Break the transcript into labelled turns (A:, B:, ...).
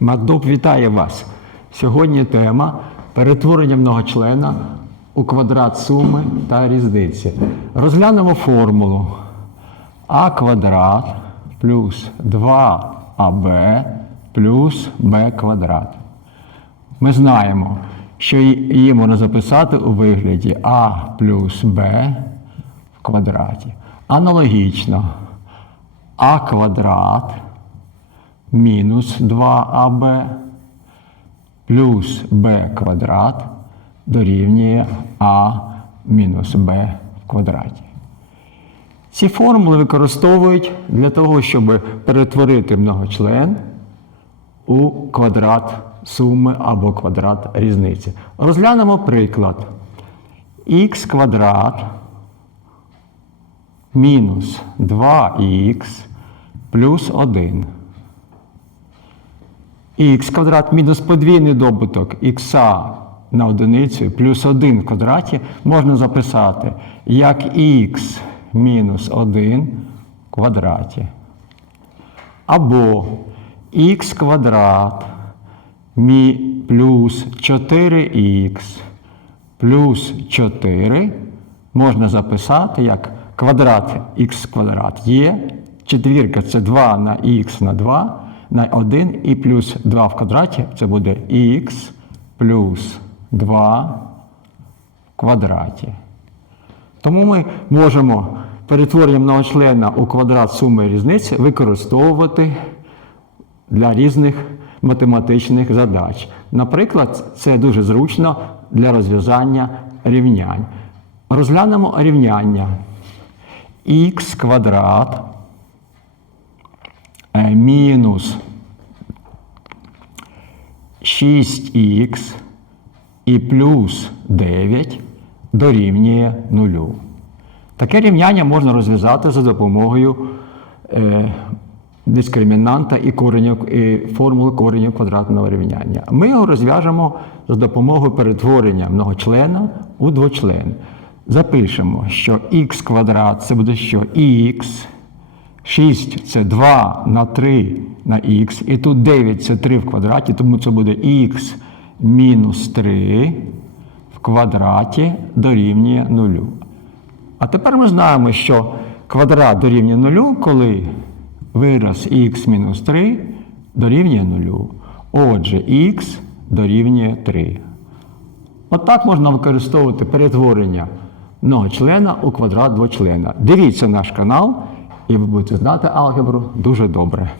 A: Мадоп вітає вас. Сьогодні тема перетворення многочлена у квадрат суми та різниці. Розглянемо формулу а квадрат плюс 2аб плюс б квадрат. Ми знаємо, що її можна записати у вигляді а плюс б в квадраті. Аналогічно а квадрат мінус 2аб плюс b квадрат дорівнює а мінус b в квадраті. Ці формули використовують для того, щоб перетворити многочлен у квадрат суми або квадрат різниці. Розглянемо приклад. х квадрат мінус 2х плюс 1. Х квадрат мінус подвійний добуток х на одиницю плюс 1 в квадраті можна записати як х мінус 1 в квадраті. Або х квадрат плюс 4х плюс 4 можна записати як квадрат х квадрат є. Четвірка це 2 на х на 2 на 1 і плюс 2 в квадраті це буде х плюс 2 в квадраті. Тому ми можемо перетворення многочлена у квадрат суми різниці використовувати для різних математичних задач. Наприклад, це дуже зручно для розв'язання рівнянь. Розглянемо рівняння х квадрат мінус 6х і плюс 9 дорівнює нулю. Таке рівняння можна розв'язати за допомогою е, дискримінанта і, коренів, і формули коренів квадратного рівняння. Ми його розв'яжемо за допомогою перетворення многочлена у двочлен. Запишемо, що х квадрат це буде що х, 6 це 2 на 3 на х, і тут 9 це 3 в квадраті, тому це буде х мінус 3 в квадраті дорівнює нулю. А тепер ми знаємо, що квадрат дорівнює нулю, коли вираз х мінус 3 дорівнює нулю. Отже, х дорівнює 3. Отак можна використовувати перетворення многочлена у квадрат двочлена. Дивіться наш канал, і ви будете знати алгебру дуже добре.